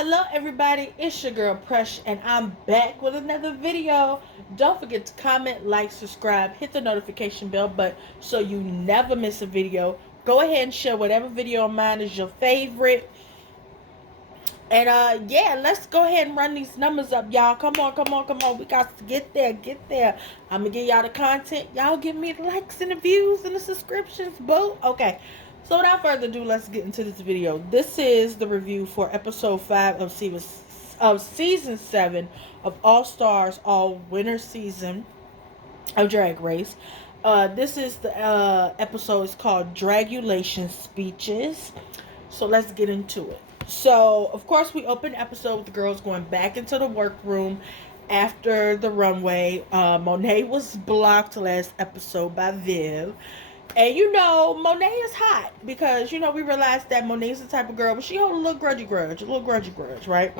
Hello everybody, it's your girl Presh and I'm back with another video. Don't forget to comment, like, subscribe, hit the notification bell button so you never miss a video. Go ahead and share whatever video of mine is your favorite. And yeah, let's go ahead and run these numbers up, y'all. Come on, come on, come on. We got to get there, get there. I'm gonna give y'all the content. Y'all give me the likes and the views and the subscriptions, boo. Okay. So without further ado, let's get into this video. This is the review for episode 5 of season 7 of All Stars All Winter season of Drag Race. This is the episode is called Dragulation Speeches. So let's get into it. So, of course, we open the episode with the girls going back into the workroom after the runway. Monet was blocked last episode by Viv. And, Monet is hot because, we realized that Monet's the type of girl, but she hold a little grudgy grudge, right?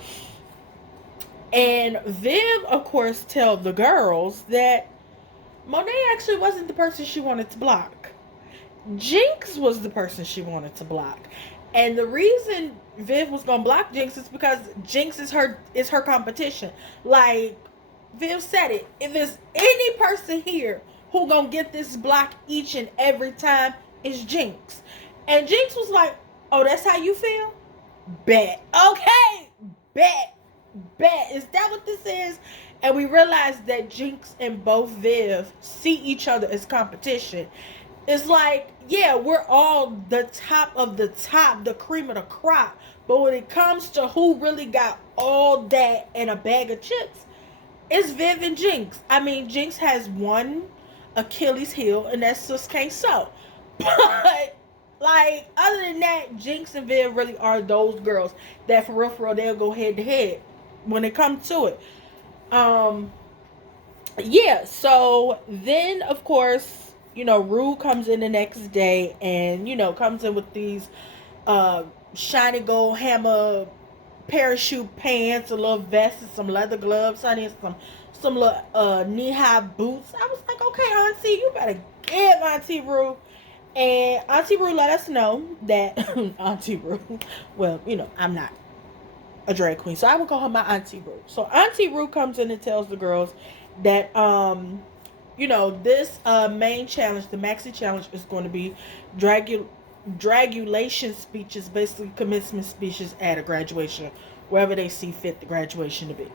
And Viv, of course, tells the girls that Monet actually wasn't the person she wanted to block. Jinx was the person she wanted to block. And the reason Viv was gonna block Jinx is because Jinx is her competition. Like Viv said it. If there's any person here who gonna get this block each and every time, it's Jinx. And Jinx was like, "Oh, that's how you feel? Bet. Okay, bet. Is that what this is?" And we realized that Jinx and both Viv see each other as competition. It's like, yeah, we're all the top of the top, the cream of the crop. But when it comes to who really got all that in a bag of chips, it's Viv and Jinx. I mean, Jinx has one Achilles heel, and that's just can't sew. But, like, other than that, Jinx and Viv really are those girls that for real, they'll go head to head when it comes to it. Yeah, so then, of course, Rue comes in the next day and, comes in with these shiny gold hammer parachute pants, a little vest, and some leather gloves, honey, and some little knee-high boots. I was like, okay, Auntie, you better give Auntie Rue. And Auntie Rue let us know that Auntie Rue, well, I'm not a drag queen, so I would call her my Auntie Rue. So Auntie Rue comes in and tells the girls that this main challenge, the maxi challenge, is going to be dragulation speeches, basically commencement speeches at a graduation, wherever they see fit the graduation to be.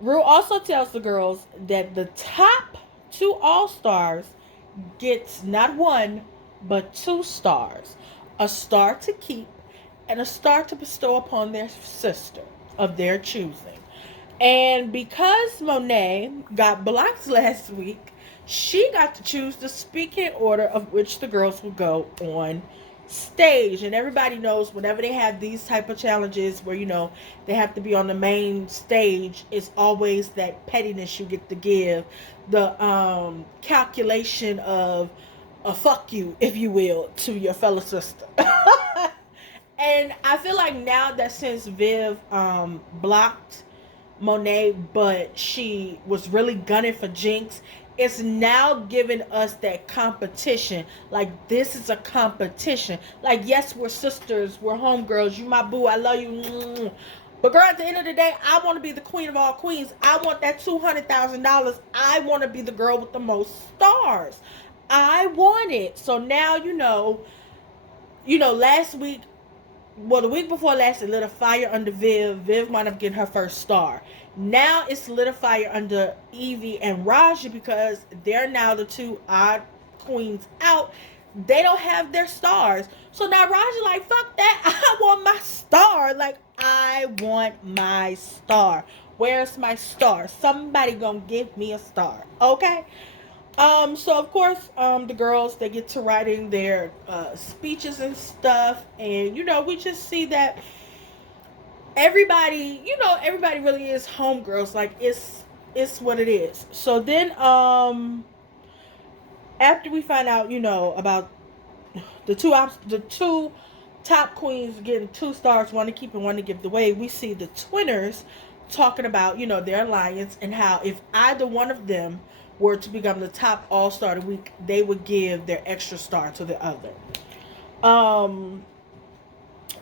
Rue also tells the girls that the top 2 all-stars gets not 1 but 2 stars, a star to keep and a star to bestow upon their sister of their choosing. And because Monet got blocked last week, she got to choose the speaking order of which the girls will go on stage. And everybody knows whenever they have these type of challenges where, they have to be on the main stage, it's always that pettiness you get to give, the calculation of a fuck you, if you will, to your fellow sister. And I feel like now that since Viv blocked Monet, but she was really gunning for Jinx, it's now giving us that competition. Like, this is a competition. Like, yes, we're sisters, we're homegirls, you my boo, I love you. But girl, at the end of the day, I want to be the queen of all queens. I want that $200,000. I want to be the girl with the most stars. I want it. So now, last week, well, the week before last, it lit a fire under Viv. Viv wound up getting her first star. Now it's lit a fire under Evie and Raja because they're now the 2 odd queens out. They don't have their stars. So now Raja like, fuck that. I want my star. Like, I want my star. Where's my star? Somebody gonna give me a star. Okay? So of course, the girls, they get to writing their speeches and stuff, and we just see that everybody really is homegirls. Like, it's what it is. So then, after we find out, about the two top queens getting 2 stars, one to keep and one to give away, we see the twinners talking about their alliance and how if either one of them were to become the top all-star of the week, they would give their extra star to the other.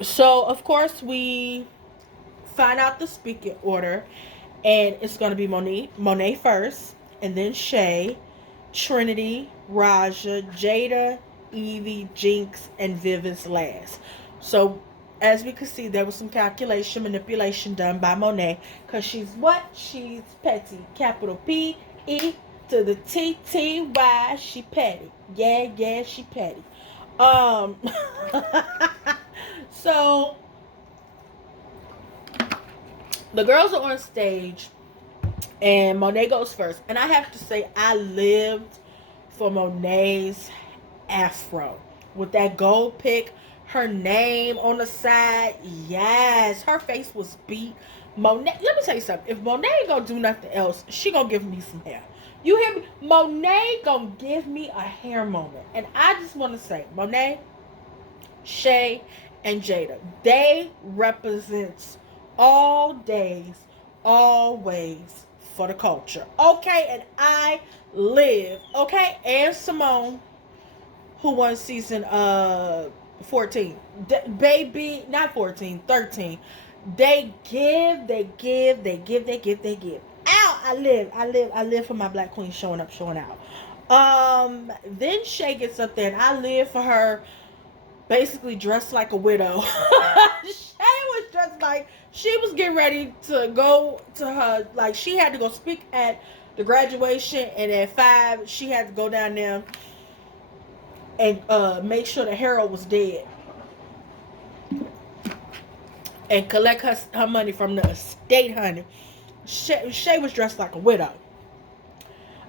So of course we find out the speaking order, and it's gonna be Monet first, and then Shay, Trinity, Raja, Jada, Evie, Jinx, and Viv is last. So as we could see, there was some calculation, manipulation done by Monet, because she's what? She's petty. Capital P-E to the T-T-Y. She petty. Yeah, yeah, she petty. Um so the girls are on stage, and Monet goes first. And I have to say, I lived for Monet's afro with that gold pick, her name on the side. Yes, her face was beat. Monet, let me tell you something. If Monet ain't gonna do nothing else, she gonna give me some hair. You hear me? Monet gonna give me a hair moment. And I just want to say, Monet, Shay, and Jada, they represents all days, always for the culture. Okay, and I live. Okay, and Simone, who won season 14. Baby, not 14, 13. They give, they give, they give, they give, they give. Ow, I live for my black queen showing up, showing out. Then Shay gets up there, and I live for her basically dressed like a widow. Shay was dressed like she was getting ready to go to her, like she had to go speak at the graduation, and at 5 she had to go down there and make sure the Harold was dead and collect her money from the estate, honey. Shay was dressed like a widow.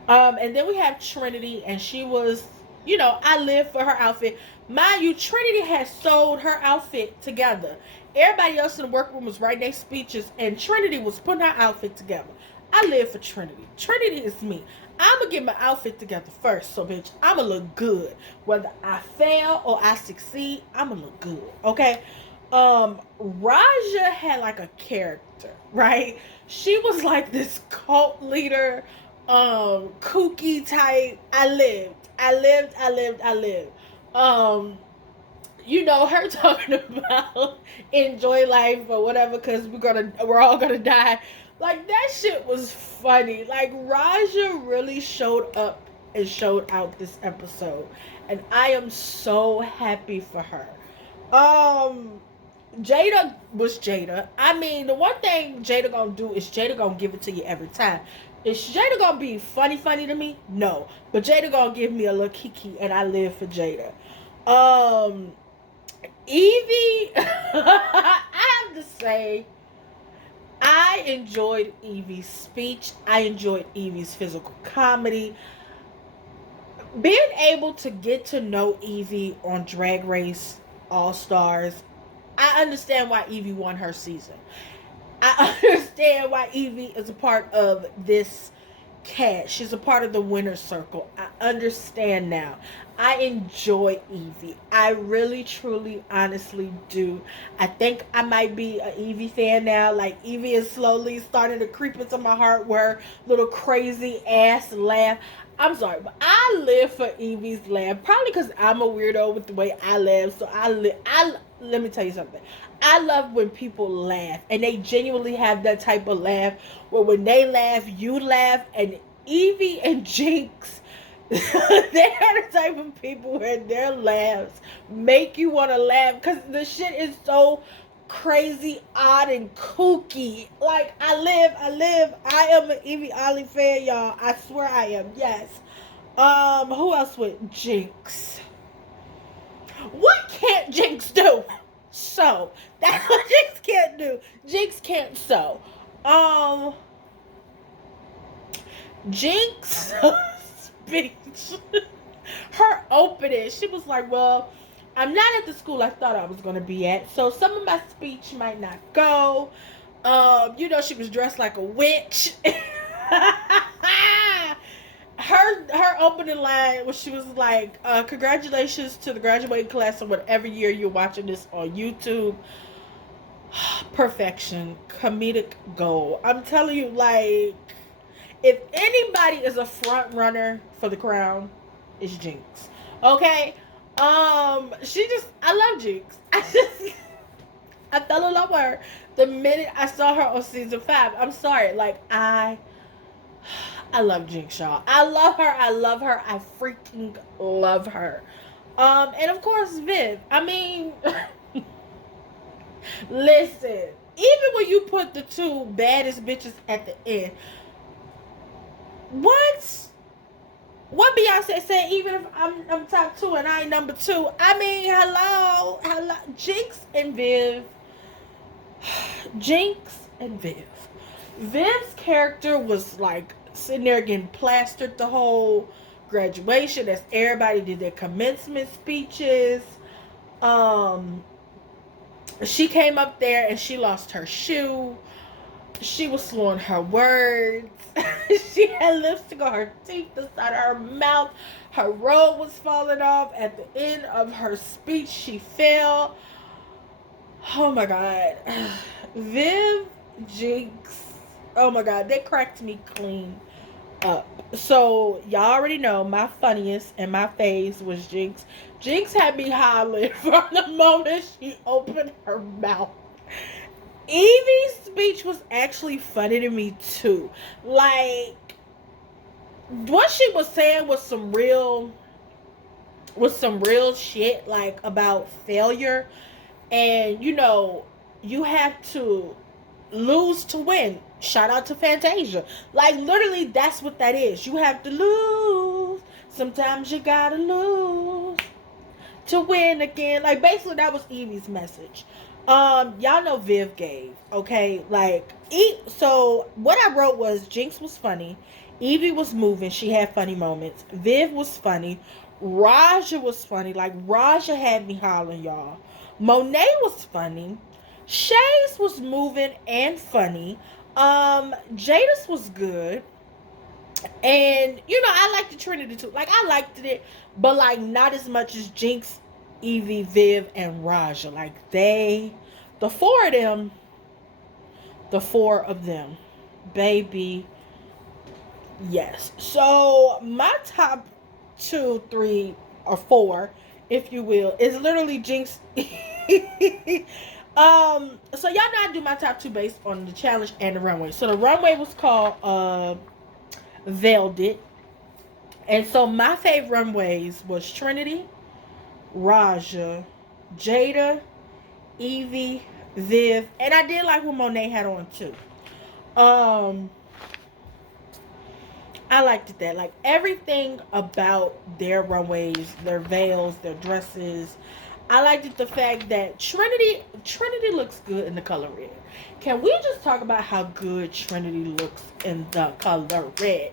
And then we have Trinity, and she was, I live for her outfit. Mind you, Trinity has sold her outfit together. Everybody else in the workroom was writing their speeches, and Trinity was putting her outfit together. I live for Trinity. Trinity is me. I'm going to get my outfit together first, so bitch, I'm going to look good. Whether I fail or I succeed, I'm going to look good, okay? Raja had like a character, right? She was like this cult leader, kooky type. I lived. Her talking about enjoy life or whatever, because we're all gonna die. Like, that shit was funny. Like, Raja really showed up and showed out this episode, and I am so happy for her. Jada was Jada. I mean, the one thing Jada gonna do is Jada gonna give it to you every time. Is Jada gonna be funny to me? No. But Jada gonna give me a little kiki, and I live for Jada. Evie, I have to say, I enjoyed Evie's speech. I enjoyed Evie's physical comedy. Being able to get to know Evie on Drag Race All Stars, I understand why Evie won her season. I understand why Evie is a part of this cast. She's a part of the winner's circle. I understand now. I enjoy Evie. I really, truly, honestly do. I think I might be an Evie fan now. Like, Evie is slowly starting to creep into my heart with her little crazy ass laugh. I'm sorry, but I live for Evie's laugh. Probably because I'm a weirdo with the way I laugh. So let me tell you something. I love when people laugh, and they genuinely have that type of laugh where when they laugh, you laugh. And Evie and Jinx, they are the type of people where their laughs make you want to laugh, because the shit is so crazy, odd, and kooky. Like, I am an Evie Ollie fan, y'all. I swear I am. Yes. Who else with Jinx? What can't Jinx do? So that's what Jinx can't do. Jinx can't sew. Jinx speech. Her opening, she was like, well, I'm not at the school I thought I was going to be at, so some of my speech might not go. She was dressed like a witch. Her opening line was, she was like, congratulations to the graduating class of whatever year you're watching this on YouTube. Perfection. Comedic gold. I'm telling you, like, if anybody is a front runner for the crown, it's Jinx. Okay? I love Jinx. I fell in love with her the minute I saw her on season 5. I'm sorry, like I love Jinx, y'all. I love her. I love her. I freaking love her. And of course Viv. I mean, listen. Even when you put the two baddest bitches at the end, what Beyonce said, even if I'm top 2 and I ain't number 2, I mean, hello, Jinx and Viv. Jinx and Viv. Viv's character was like sitting there getting plastered the whole graduation as everybody did their commencement speeches. She came up there and she lost her shoe. She was slurring her words. She had lipstick on her teeth, the side of her mouth. Her robe was falling off. At the end of her speech, she fell. Oh my God. Viv, Jinx. Oh my God. They cracked me clean up. So, y'all already know my funniest and my face was Jinx. Jinx had me hollering from the moment she opened her mouth. Evie's speech was actually funny to me too. Like, what she was saying was some real shit, like about failure. And you have to lose to win. Shout out to Fantasia. Like, literally, that's what that is. You have to lose. Sometimes you gotta lose to win again. Like, basically, that was Evie's message. Y'all know Viv gave, okay? Like, so what I wrote was Jinx was funny, Evie was moving, she had funny moments, Viv was funny, Raja was funny, like Raja had me hollering, y'all. Monet was funny, Shays was moving and funny, Jadis was good, and I liked the Trinity too. Like, I liked it, but like not as much as Jinx, Evie, Viv, and Raja. Like, the four of them, baby, yes. So my top 2, 3, or 4, if you will, is literally Jinx. So y'all know I do my top 2 based on the challenge and the runway. So the runway was called Veiled It, and so my favorite runways was Trinity, Raja, Jada, Evie, Viv, and I did like what Monet had on too. I liked it that. Like, everything about their runways, their veils, their dresses. I liked it the fact that Trinity looks good in the color red. Can we just talk about how good Trinity looks in the color red?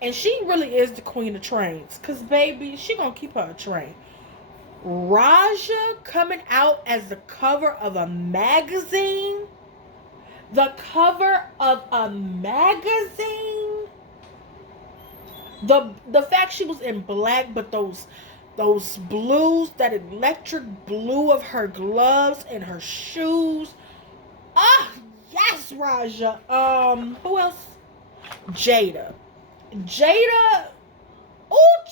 And she really is the queen of trains. Because, baby, she gonna keep her a train. Raja coming out as the cover of a magazine. The cover of a magazine. The fact she was in black, but those blues, that electric blue of her gloves and her shoes. Ah, yes, Raja. Who else? Jada. Oh,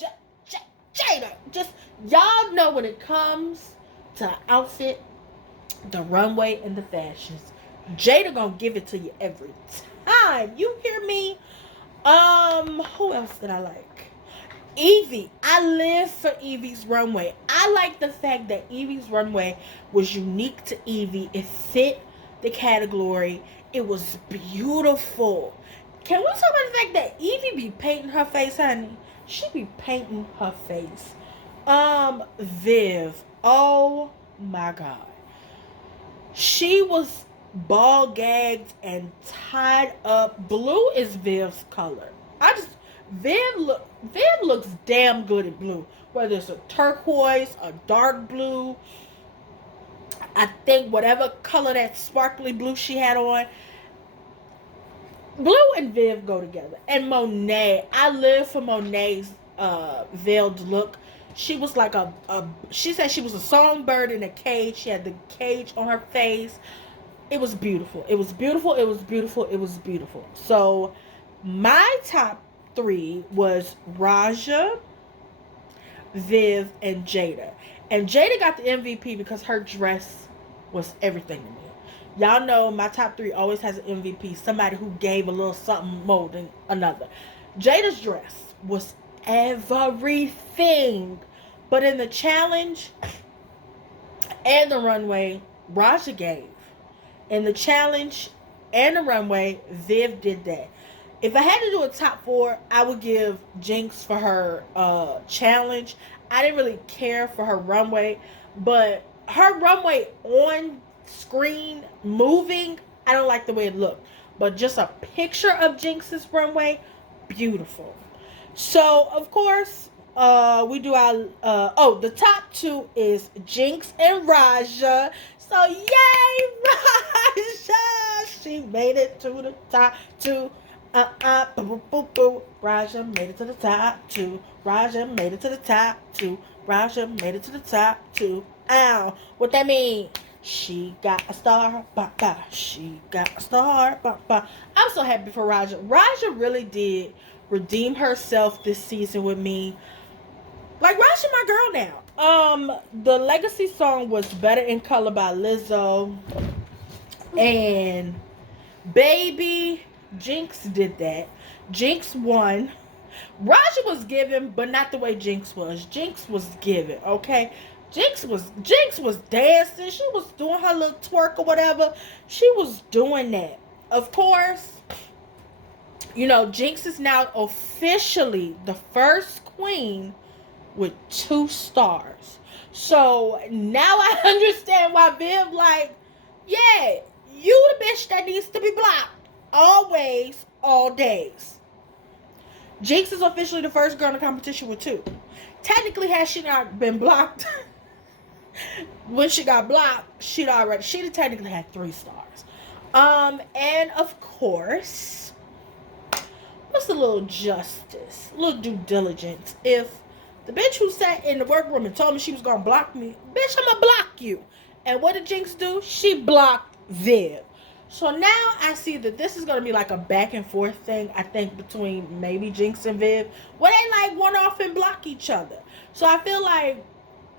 Jada. Just, y'all know when it comes to outfit, the runway, and the fashions, Jada gonna give it to you every time. You hear me? Who else did I like? Evie. I live for Evie's runway. I like the fact that Evie's runway was unique to Evie. It fit the category. It was beautiful. Can we talk about the fact that Evie be painting her face, honey? She be painting her face. Viv. Oh my God. She was ball gagged and tied up. Blue is Viv's color. Viv looks damn good in blue. Whether it's a turquoise, a dark blue, I think whatever color that sparkly blue she had on, Blue and Viv go together. And Monet, I live for Monet's veiled look. She was like she said she was a songbird in a cage. She had the cage on her face. It was beautiful. It was beautiful. It was beautiful. It was beautiful. So my top 3 was Raja, Viv, and Jada. And Jada got the MVP because her dress was everything to me. Y'all know my top 3 always has an MVP. Somebody who gave a little something more than another. Jada's dress was everything. But in the challenge and the runway, Raja gave. In the challenge and the runway, Viv did that. If I had to do a top 4, I would give Jinx for her challenge. I didn't really care for her runway, but her runway on screen moving, I don't like the way it looked. But just a picture of Jinx's runway, beautiful. So of course, we do our the top 2 is Jinx and Raja. So yay, Raja! She made it to the top 2. Boo, boo, boo. Raja made it to the top 2. Raja made it to the top 2. Raja made it to the top 2. Ow, what that mean? She got a star, ba ba. She got a star, ba ba. I'm so happy for Raja. Raja really did redeem herself this season with me. Like, Raja my girl now. The legacy song was Better in Color by Lizzo. And baby, Jinx did that. Jinx won. Raja was given, but not the way Jinx was. Jinx was given, okay? Jinx was dancing. She was doing her little twerk or whatever. She was doing that. Of course, you know, Jinx is now officially the first queen with 2 stars. So now I understand why Viv like, yeah, you the bitch that needs to be blocked. Always, all days. Jinx is officially the first girl in the competition with 2. Technically, had she not been blocked, when she got blocked, she'd technically had 3 stars. And of course, what's a little justice, a little due diligence? If the bitch who sat in the workroom and told me she was gonna block me, bitch, I'ma block you. And what did Jinx do? She blocked Viv. So now I see that this is going to be like a back and forth thing, I think, between maybe Jinx and Viv, where they like one off and block each other. So I feel like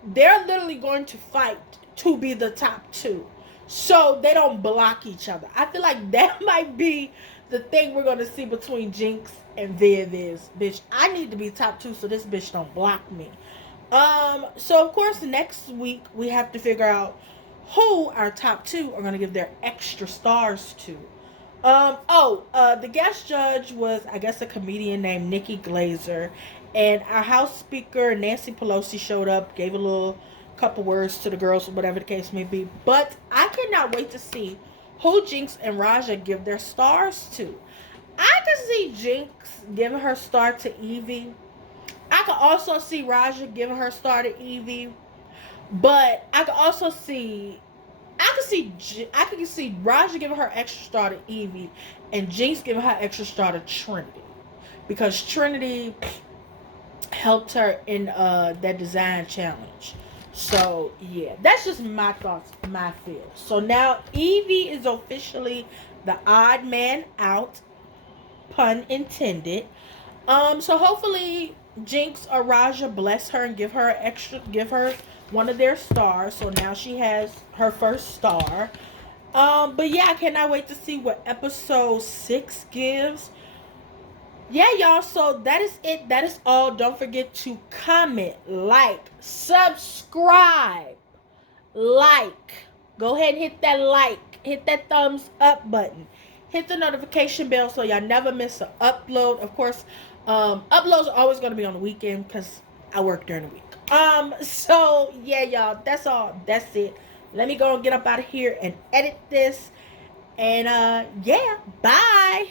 they're literally going to fight to be the top 2. So they don't block each other. I feel like that might be the thing we're going to see between Jinx and Viv is, bitch, I need to be top 2 so this bitch don't block me. So of course next week we have to figure out who our top 2 are going to give their extra stars to. The guest judge was, I guess, a comedian named Nikki Glazer. And our House Speaker, Nancy Pelosi, showed up, gave a little couple words to the girls, or whatever the case may be. But I cannot wait to see who Jinx and Raja give their stars to. I could see Jinx giving her star to Evie. I could also see Raja giving her star to Evie. But I could also see, I could see Raja giving her extra star to Evie and Jinx giving her extra star to Trinity, because Trinity helped her in that design challenge. So yeah, that's just my thoughts, my feel. So now Evie is officially the odd man out, pun intended. So hopefully Jinx or Raja bless her and give her one of their stars. So now she has her first star. But yeah, I cannot wait to see what episode 6 gives. Yeah, y'all. So that is it. That is all. Don't forget to comment, like, subscribe, Go ahead and hit that like. Hit that thumbs up button. Hit the notification bell so y'all never miss an upload. Of course, uploads are always going to be on the weekend because I work during the week. So yeah, y'all, that's all. That's it. Let me go and get up out of here and edit this. And yeah, bye.